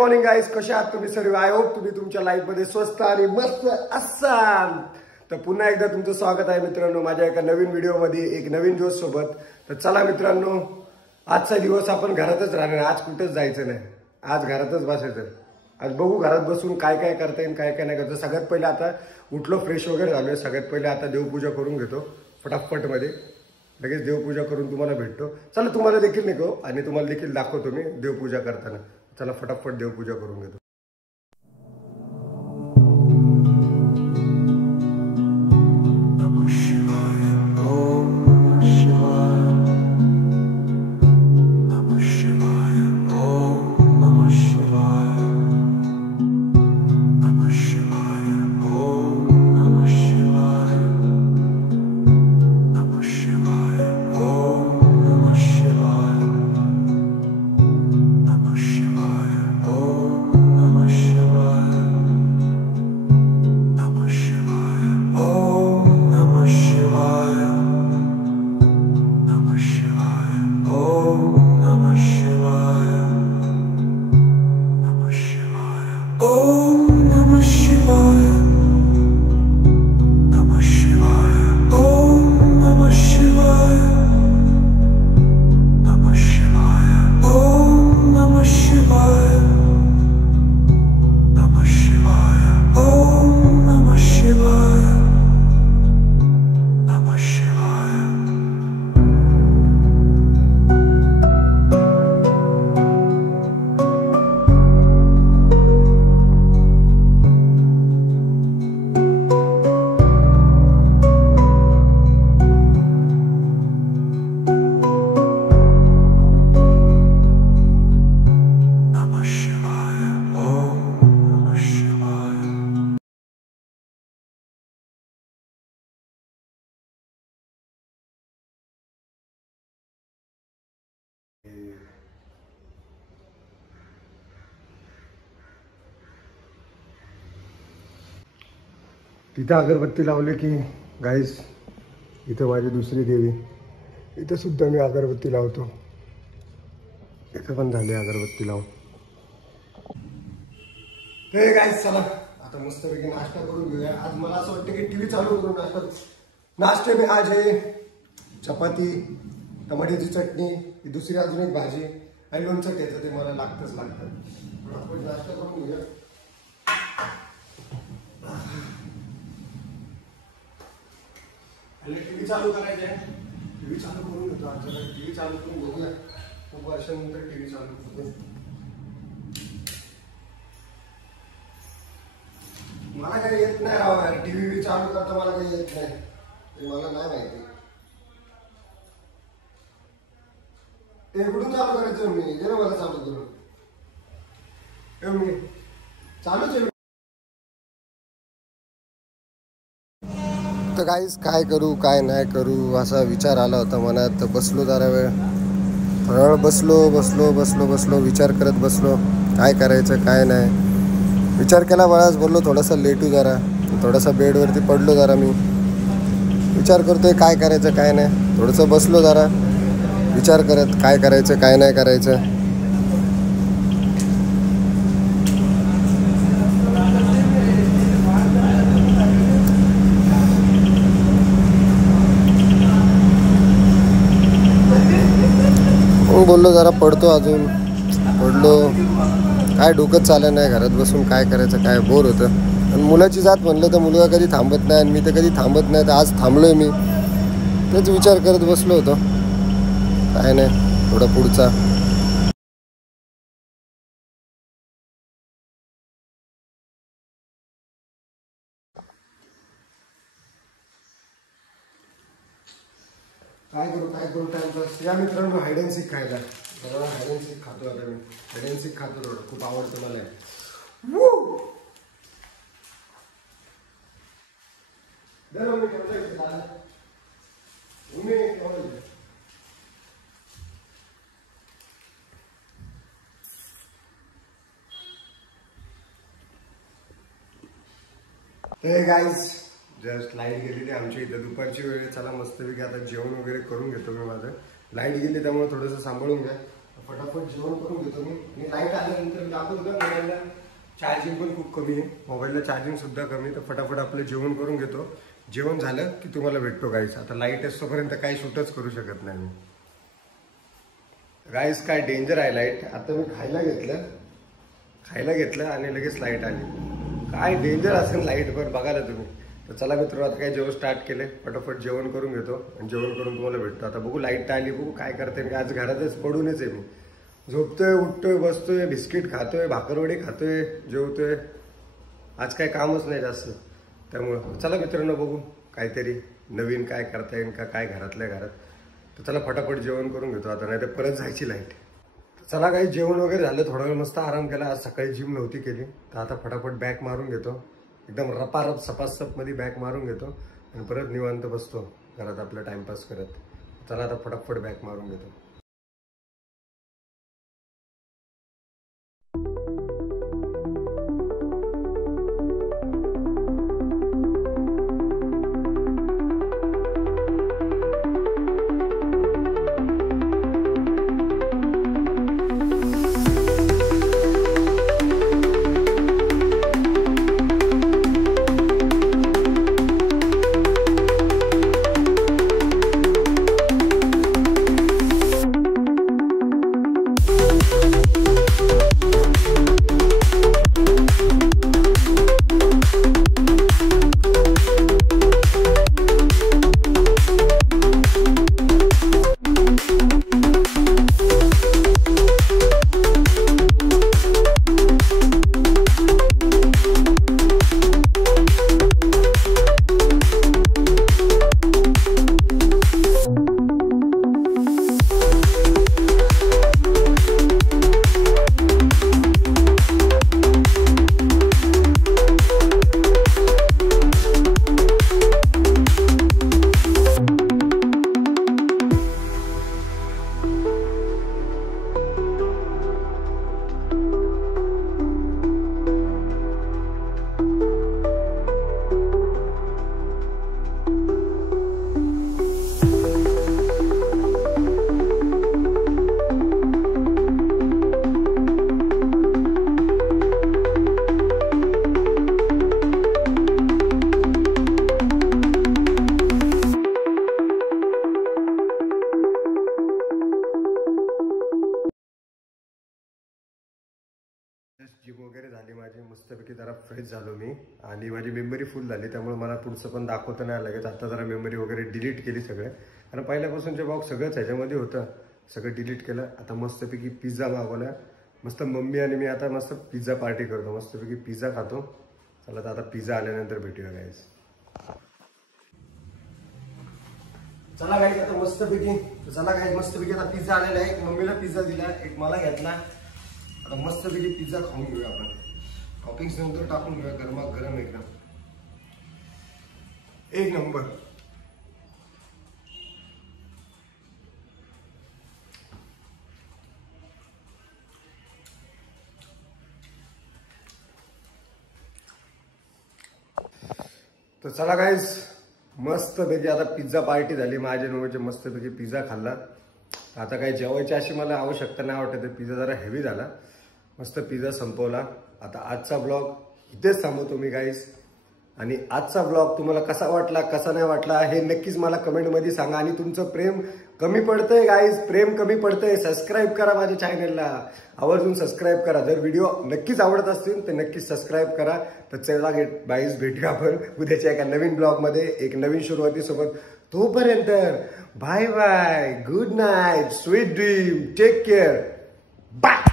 Morning guys, कशा आहात तुम्ही सर्व? आय होप तुम्ही तुमच्या लाईफ मध्ये स्वस्त आणि मस्त असाल. तर पुन्हा एकदा तुमचं स्वागत आहे मित्रांनो माझ्या एका नवीन व्हिडिओ मध्ये, एक नवीन जोश सोबत. तर चला मित्रांनो, आजचा दिवस आपण घरातच राहणार. आज कुठेच जायचं नाही, आज घरातच बसायचं. आज बघू घरात बसून काय काय करता येईल, काय काय नाही करता. सगळ्यात पहिले आता उठलो, फ्रेश वगैरे झालोय. सगळ्यात पहिले आता देवपूजा करून घेतो फटाफट मध्ये. लगेच देवपूजा करून तुम्हाला भेटतो. चला तुम्हाला देखील निघो आणि तुम्हाला देखील दाखवतो मी देवपूजा करताना. चला फटाफट देवपूजा करून घेतो. तिथं अगरबत्ती लावली की गाईस, इथं माझी दुसरी देवी, इथं सुद्धा मी अगरबत्ती लावतो. इथं पण झाली अगरबत्ती लावून. ते गाईस चला आता मस्तपैकी नाश्ता करून घेऊया. आज मला असं वाटतं की टीव्ही चालू करून नाश्ते में आज आहे चपाती, टमाट्याची चटणी, दुसरी अजून एक भाजी आणि लोणचं घ्यायचं. ते मला लागतंच लागतं. आपण नाश्ता करून घेऊया. टीव्ही चालू करायचे, टीव्ही चालू करून घेतो. आमच्याकडे टीव्ही चालू करून बघूया. खूप वर्षानंतर टीव्ही चालू करतो. मला काही येत नाही राव, टीव्ही चालू करता मला काही येत नाही, ते मला नाही माहिती. ते कुठून चालू करायचं? मी दे ना मला चालू करून. मी चालूच आहे. तर गाईस काय करू काय नाही करू असा विचार आला होता मनात. बसलो जरा वेळ, थोडा वेळ बसलो बसलो बसलो बसलो विचार करत बसलो काय करायचं काय नाही. विचार केला, बळाच बोललो थोडासा लेटू जरा. थोडासा बेडवरती पडलो जरा. मी विचार करतोय काय करायचं काय नाही. थोडंसं बसलो जरा विचार करत काय करायचं काय नाही करायचं. बोललो जरा पडतो, अजून पडलो. काय डोकंच चाललं नाही, घरात बसून काय करायचं, काय बोर होतं. आणि मुलाची जात म्हणलं तर मुलगा कधी थांबत नाही आणि मी तर कधी थांबत नाही. तर आज थांबलोय मी. तेच विचार करत बसलो होतो. काय नाही, थोडा पुढचा काय करू टाइमपास. या मित्रांनो हाईड अँड सीक खायला. बरोबर हाईड अँड सीक खातो आता मी. हाईड अँड सीक खातो, थोडं खूप आवडतं मला. हे गाईज जस्ट लाईट गेलेली आमच्या इथं दुपारची वेळ. चला मस्तपैकी आता जेवण वगैरे करून घेतो मी. माझं लाईट गेली त्यामुळे थोडंसं सांभाळून घ्या. फटाफट जेवण करून घेतो मी. लाईट आल्यानंतर दाखवतो का मोबाईलला चार्जिंग पण खूप कमी आहे, मोबाईलला चार्जिंग सुद्धा कमी आहे. तर फटाफट आपलं जेवण करून घेतो. जेवण झालं की तुम्हाला भेटतो गाईस. आता लाईट असतोपर्यंत काही शूटच करू शकत नाही मी गाईस. काय डेंजर आहे लाईट. आता मी खायला घेतलं आणि लगेच लाईट आली. काय डेंजर असेल लाईट पण बघायला तुम्ही. तर चला मित्र आता काय जेवण स्टार्ट केले. फटाफट जेवण करून घेतो आणि जेवण करून तुम्हाला भेटतो. आता बघू लाईट आली, बघू काय करते. आज घरातच पडूनच आहे मी. झोपतोय, उठतोय, बसतोय, बिस्किट खातोय, भाकरवडी खातोय, जेवतोय. आज काय कामच नाही जास्त. त्यामुळं चला मित्रांनो बघू काहीतरी नवीन काय करता येईल का काय घरातल्या घरात. तर चला फटाफट जेवण करून घेतो आता, नाही तर परत जायची लाईट. चला काही जेवण वगैरे झालं, थोडा वेळ मस्त आराम केला. आज सकाळी जिम नव्हती केली तर आता फटाफट बॅक मारून घेतो. एकदम रपारप सपासप मध्ये बॅक मारून घेतो आणि परत निवांत बसतो घरात आपला टाइमपास करत. चला आता फटाफट बॅक मारून घेतो. जिम वगैरे झाली माझी, मस्तपैकी जरा फ्रेश झालो मी आणि माझी मेमरी फुल झाली. त्यामुळे मला पुढचं पण दाखवता नाही लगेच. आता जरा मेमरी वगैरे डिलीट केली सगळे, कारण पहिल्यापासूनचे बॉक्स सगळंच ह्याच्यामध्ये होतं. सगळं डिलीट केलं. आता मस्तपैकी पिझ्झा मागवला. मस्त मम्मी आणि मी आता मस्त पिझ्झा पार्टी करतो. मस्तपैकी पिझ्झा खातो. चला तर आता पिझ्झा आल्यानंतर भेटूया गाईस. चला गाईस आता मस्तपैकी आता पिझ्झा आलेला आहे. एक मम्मीला पिझ्झा दिला, एक मला घेतला. आता मस्तपैकी पिझ्झा खाऊन घेऊया आपण. टॉपिंग्स नंतर टाकून घेऊया. गरम एकदम एक नंबर. तर चला गाईस मस्तपैकी आता पिझ्झा पार्टी झाली. माझ्या नवचे मस्तपैकी पिझ्झा खाल्ला. आता काही जेवायची अशी मला आवश्यकता नाही वाटत. पिझ्झा जरा हेवी झाला. मस्त पिझ्झा संपवला. आता आजचा ब्लॉग इथेच थांबवतो मी गाईस. आणि आजचा ब्लॉग तुम्हाला कसा वाटला कसा नाही वाटला हे नक्कीच मला कमेंटमध्ये सांगा. आणि तुमचं प्रेम कमी पडतंय गाईस, प्रेम कमी पडतंय. सबस्क्राईब करा माझ्या चॅनलला, आवर्जून सबस्क्राईब करा. जर व्हिडिओ नक्कीच आवडत असतील तर नक्कीच सबस्क्राईब करा. तर चला गाईस भेटूया आपण उद्याच्या एका नवीन ब्लॉगमध्ये एक नवीन सुरुवातीसोबत. तोपर्यंत bye bye, good night, sweet dream, take care, bye.